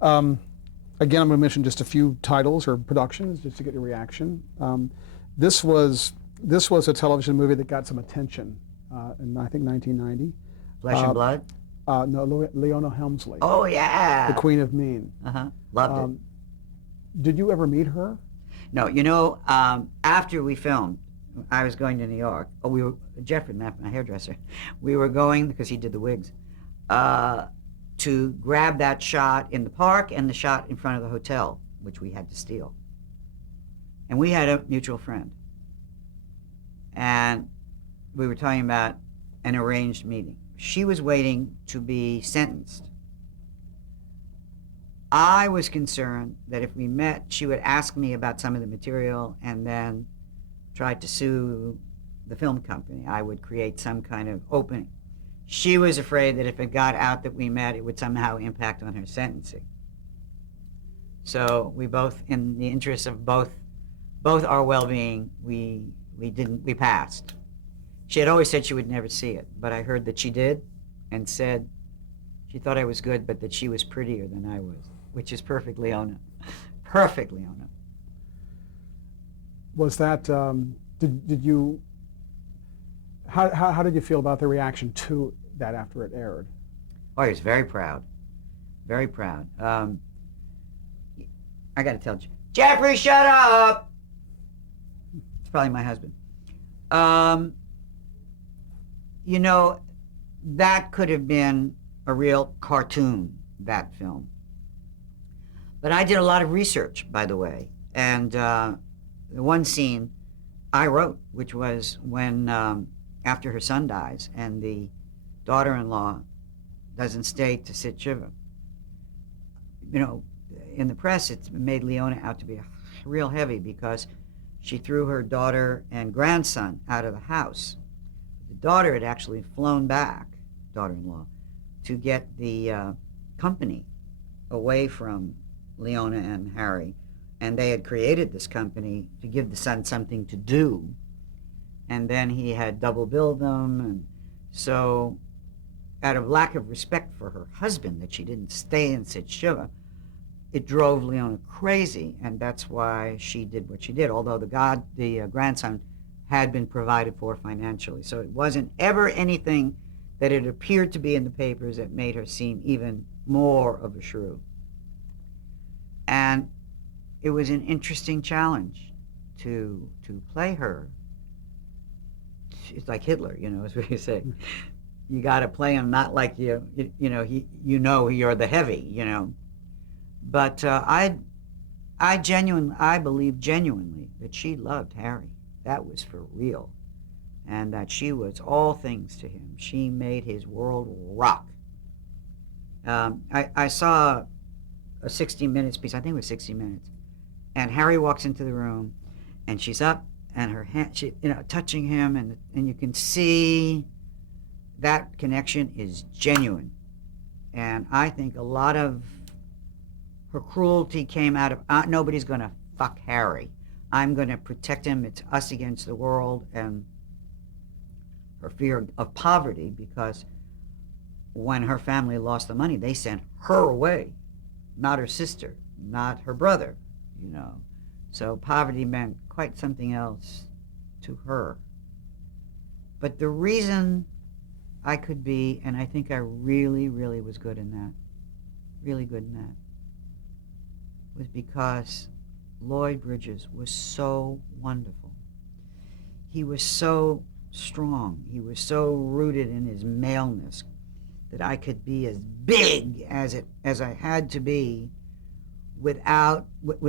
Again, I'm going to mention just a few titles or productions just to get your reaction. This was a television movie that got some attention in, I think, 1990. Flesh and Blood? No, Leona Helmsley. Oh, yeah. The Queen of Mean. Loved it. Did you ever meet her? No, after we filmed, I was going to New York. Oh, Jeffrey, my hairdresser, we were going, because he did the wigs, to grab that shot in the park and the shot in front of the hotel, which we had to steal. And we had a mutual friend. And we were talking about an arranged meeting. She was waiting to be sentenced. I was concerned that if we met, she would ask me about some of the material and then try to sue the film company. I would create some kind of opening. She was afraid that if it got out that we met, it would somehow impact on her sentencing. So we both, in the interest of both our well-being, we passed. She had always said she would never see it, but I heard that she did and said she thought I was good, but that she was prettier than I was, which is perfectly Leona. Perfect Leona. Was that, did you, how did you feel about the reaction to that after it aired? Oh, I was very proud. Very proud. I got to tell you, Jeffrey, shut up! It's probably my husband. That could have been a real cartoon, that film. But I did a lot of research, by the way, and the one scene I wrote, which was when, after her son dies, and the daughter-in-law doesn't stay to sit Shiva. In the press, it's made Leona out to be real heavy because she threw her daughter and grandson out of the house. The daughter had actually flown back, daughter-in-law, to get the company away from Leona and Harry, and they had created this company to give the son something to do, and then he had double billed them, and so out of lack of respect for her husband that she didn't stay and sit Shiva, it drove Leona crazy, and that's why she did what she did, although the grandson had been provided for financially. So it wasn't ever anything that it appeared to be in the papers that made her seem even more of a shrew. And it was an interesting challenge to play her. It's like Hitler, is what you say. You got to play him not like you're the heavy, But I believe genuinely that she loved Harry. That was for real. And that she was all things to him. She made his world rock. I saw a 60 Minutes piece, I think it was 60 Minutes, and Harry walks into the room, and she's up, and her hand, touching him, and you can see that connection is genuine. And I think a lot of her cruelty came out of, nobody's going to fuck Harry. I'm going to protect him. It's us against the world. And her fear of poverty, because when her family lost the money, they sent her away, not her sister, not her brother, So poverty meant quite something else to her. But the reason I could be, and I think I really, really was good in that, really good in that, was because Lloyd Bridges was so wonderful. He was so strong. He was so rooted in his maleness that I could be as big as I had to be with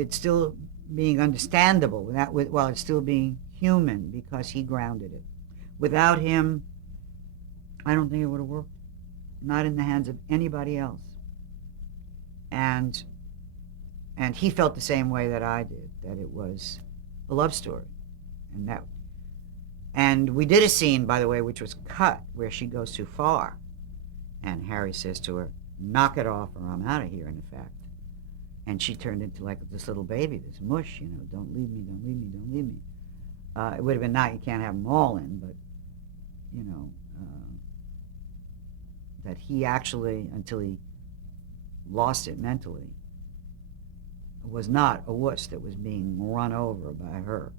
it still being understandable, while it's still being human, because he grounded it. Without him, I don't think it would have worked. Not in the hands of anybody else. And he felt the same way that I did, that it was a love story. And we did a scene, by the way, which was cut, where she goes too far. And Harry says to her, knock it off or I'm out of here, in effect. And she turned into like this little baby, this mush, don't leave me, don't leave me, don't leave me. It would have been not, you can't have them all in, but, that he actually, until he lost it mentally. Was not a wuss that was being run over by her.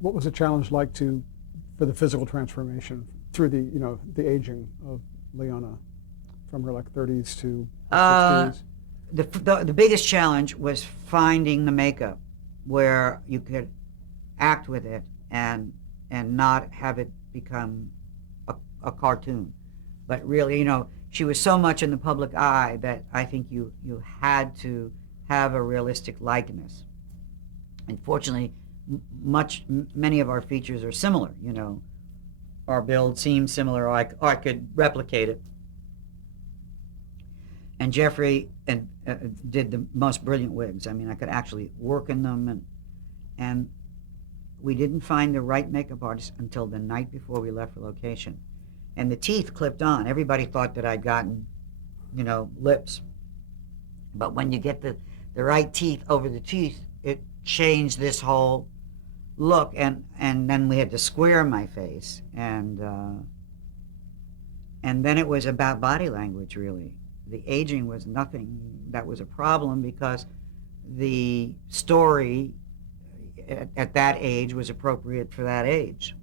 What was the challenge like for the physical transformation through the aging of Leona from her like 30s to 60s? The biggest challenge was finding the makeup where you could act with it and not have it become a cartoon, but really, she was so much in the public eye that I think you had to have a realistic likeness. Unfortunately, many of our features are similar. Our build seems similar, or I could replicate it. And Jeffrey did the most brilliant wigs. I mean, I could actually work in them, and we didn't find the right makeup artist until the night before we left for location. And the teeth clipped on. Everybody thought that I'd gotten, lips. But when you get the right teeth over the teeth, it changed this whole look. And then we had to square my face. And then it was about body language, really. The aging was nothing that was a problem because the story at that age was appropriate for that age.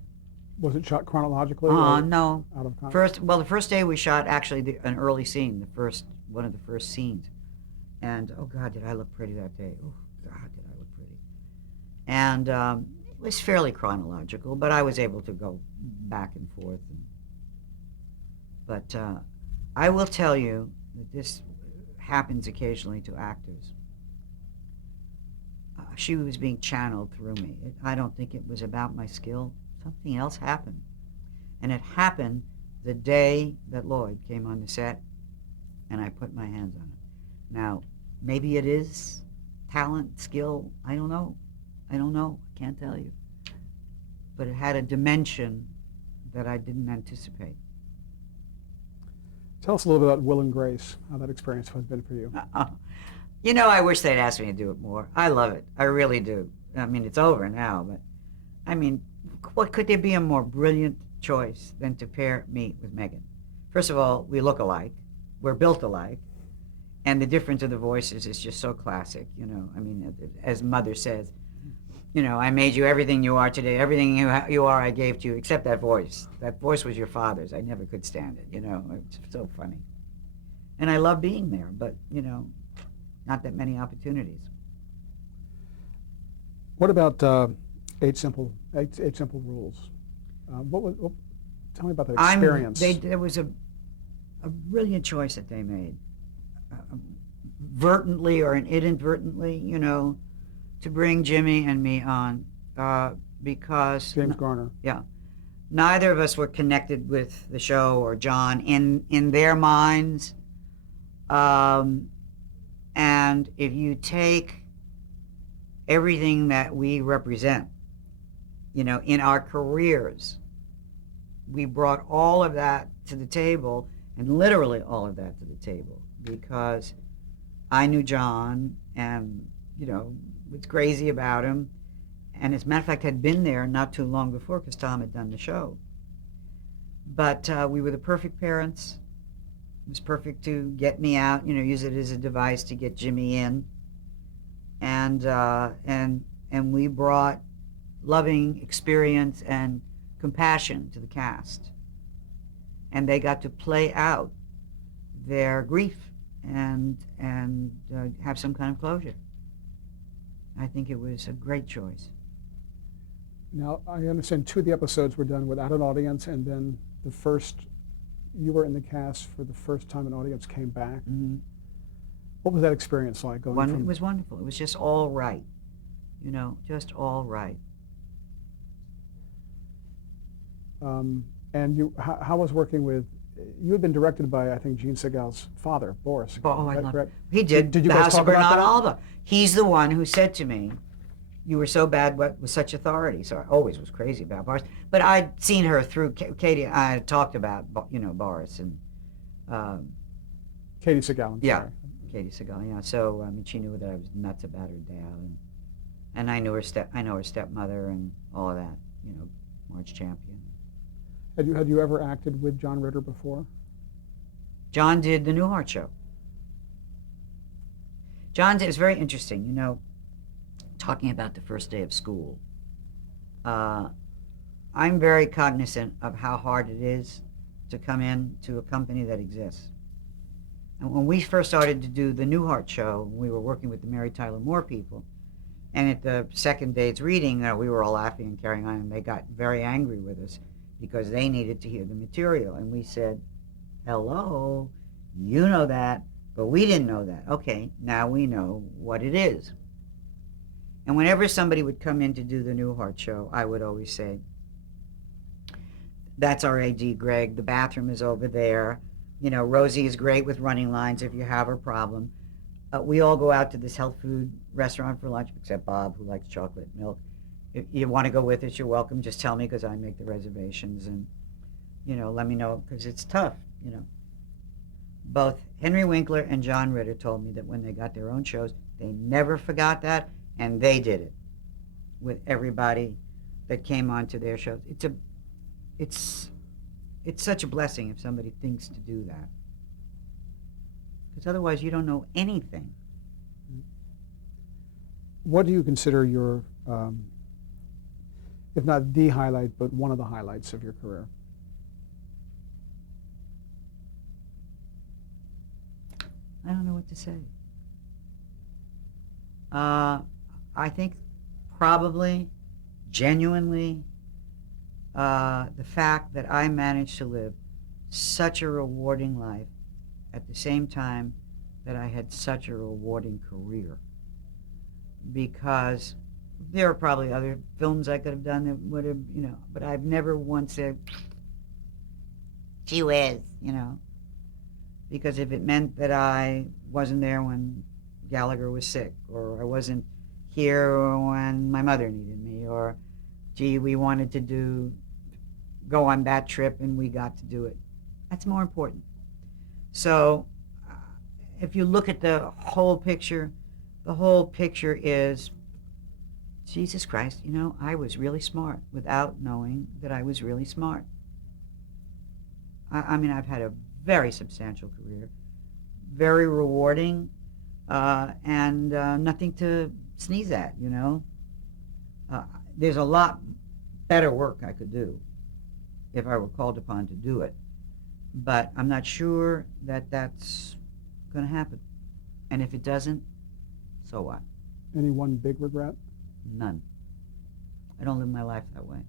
Was it shot chronologically? No. Out of context? The first day we shot actually an early scene, one of the first scenes. And, oh, God, did I look pretty that day. Oh, God, did I look pretty. And it was fairly chronological, but I was able to go back and forth. But I will tell you that this happens occasionally to actors. She was being channeled through me. I don't think it was about my skill. Something else happened. And it happened the day that Lloyd came on the set, and I put my hands on it. Now, maybe it is talent, skill, I don't know. I can't tell you. But it had a dimension that I didn't anticipate. Tell us a little bit about Will and Grace, how that experience has been for you. I wish they'd asked me to do it more. I love it. I really do. I mean, it's over now, but I mean, what could there be a more brilliant choice than to pair me with Megan? First of all, we look alike. We're built alike. And the difference of the voices is just so classic, I mean, as Mother says, I made you everything you are today. Everything you are, I gave to you, except that voice. That voice was your father's. I never could stand it, It's so funny. And I love being there, but, not that many opportunities. What about Eight Simple Rules? Tell me about that experience. There was a brilliant choice that they made, vertently or inadvertently, to bring Jimmy and me on, because James Garner. Yeah, neither of us were connected with the show or John in their minds. And if you take everything that we represent, in our careers, we brought all of that to the table, and literally all of that to the table, because I knew John and, was crazy about him. And as a matter of fact, had been there not too long before because Tom had done the show. But we were the perfect parents. It was perfect to get me out, use it as a device to get Jimmy in. And we brought loving experience and compassion to the cast. And they got to play out their grief and have some kind of closure. I think it was a great choice. Now, I understand 2 of the episodes were done without an audience, and then you were in the cast for the first time an audience came back. Mm-hmm. What was that experience like? It was wonderful. It was just all right. Just all right. And how was working with, you had been directed by, I think, Gene Segal's father, Boris. Oh, I love correct? He did. Did you The guys House talk of Bernard about that? Alba. He's the one who said to me, "You were so bad with such authority." So I always was crazy about Boris. But I'd seen her through Katie. I had talked about, Boris and Katie Segal. yeah, Katie Segal. Yeah. So she knew that I was nuts about her dad, and I know her stepmother and all of that. March champion. Had you ever acted with John Ritter before? John did the Newhart show. John's, it's very interesting, you know, talking about the first day of school. Uh, I'm very cognizant of how hard it is to come in to a company that exists. And when we first started to do the Newhart show, we were working with the Mary Tyler Moore people. And at the second day's reading, we were all laughing and carrying on, and they got very angry with us because they needed to hear the material. And we said, hello, you know that, but we didn't know that. Okay, now we know what it is. And whenever somebody would come in to do the Newhart show, I would always say, that's our AD, Greg. The bathroom is over there. You know, Rosie is great with running lines if you have a problem. We all go out to this health food restaurant for lunch, except Bob, who likes chocolate milk. If you want to go with us, you're welcome. Just tell me because I make the reservations, and, you know, let me know because it's tough, you know. Both Henry Winkler and John Ritter told me that when they got their own shows, they never forgot that, and they did it with everybody that came onto their shows. It's such a blessing if somebody thinks to do that. Because otherwise you don't know anything. What do you consider your, if not the highlight, but one of the highlights of your career? I don't know what to say. I think probably, genuinely, the fact that I managed to live such a rewarding life at the same time that I had such a rewarding career. Because there are probably other films I could have done that would have, you know, but I've never once said, gee whiz, you know. Because if it meant that I wasn't there when Gallagher was sick, or I wasn't here when my mother needed me, or, gee, we wanted to go on that trip and we got to do it. That's more important. So if you look at the whole picture is, Jesus Christ, you know, I was really smart without knowing that I was really smart. I mean, I've had a very substantial career, very rewarding, and nothing to sneeze at, you know. There's a lot better work I could do if I were called upon to do it. But I'm not sure that that's going to happen. And if it doesn't, so what? Any one big regret? None. I don't live my life that way.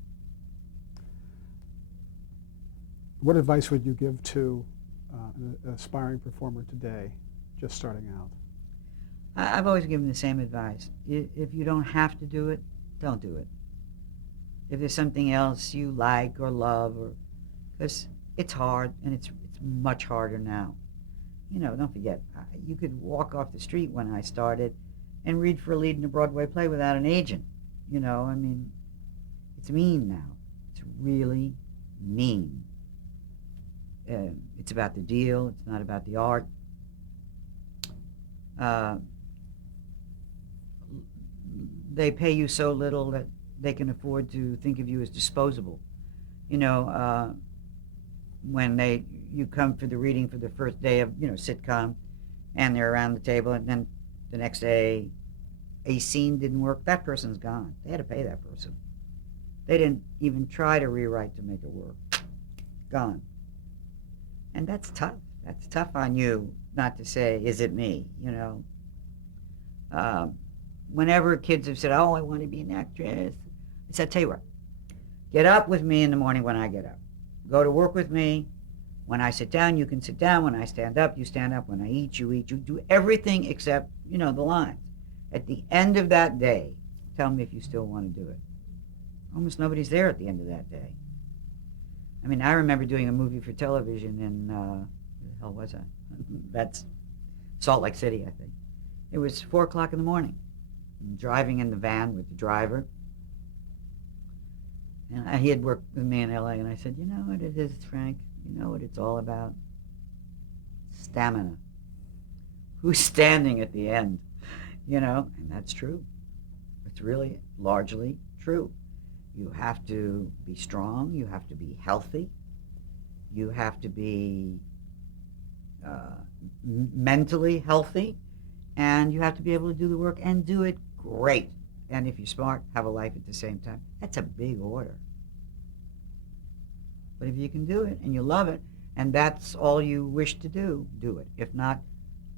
What advice would you give to an aspiring performer today, just starting out? I've always given the same advice. If you don't have to do it, don't do it. If there's something else you like or love, or because it's hard, and it's much harder now. You know, don't forget, you could walk off the street when I started and read for a lead in a Broadway play without an agent. You know, I mean, it's mean now. It's really mean. It's about the deal. It's not about the art. They pay you so little that they can afford to think of you as disposable. You know, when you come for the reading for the first day of, you know, sitcom, and they're around the table, and then the next day a scene didn't work, that person's gone. They had to pay that person. They didn't even try to rewrite to make it work. Gone. And that's tough. That's tough on you not to say, is it me, you know? Whenever kids have said, oh, I want to be an actress, I said, tell you what, get up with me in the morning when I get up. Go to work with me. When I sit down, you can sit down. When I stand up, you stand up. When I eat, you eat. You do everything except, you know, the lines. At the end of that day, tell me if you still want to do it. Almost nobody's there at the end of that day. I mean, I remember doing a movie for television in, where the hell was that? That's Salt Lake City, I think. It was 4 o'clock in the morning. I'm driving in the van with the driver. And he had worked with me in L.A., and I said, you know what it is, Frank? You know what it's all about? Stamina. Who's standing at the end? You know, and that's true. It's really largely true. You have to be strong. You have to be healthy. You have to be mentally healthy. And you have to be able to do the work and do it great. And if you're smart, have a life at the same time. That's a big order. But if you can do it and you love it, and that's all you wish to do it. If not,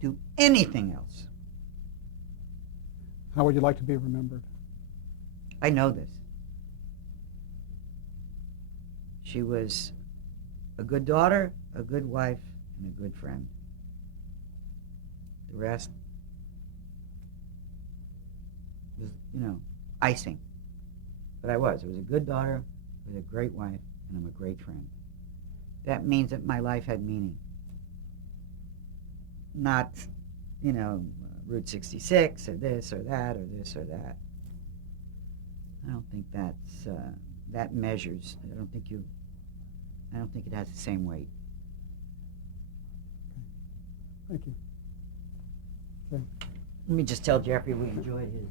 do anything else. How would you like to be remembered? I know this. She was a good daughter, a good wife, and a good friend. The rest was, icing. But I was. I was a good daughter, I was a great wife, and I'm a great friend. That means that my life had meaning. Not, Route 66 or this or that or this or that. I don't think that measures. I don't think it has the same weight. Thank you. Okay. Let me just tell Jeffrey we enjoyed his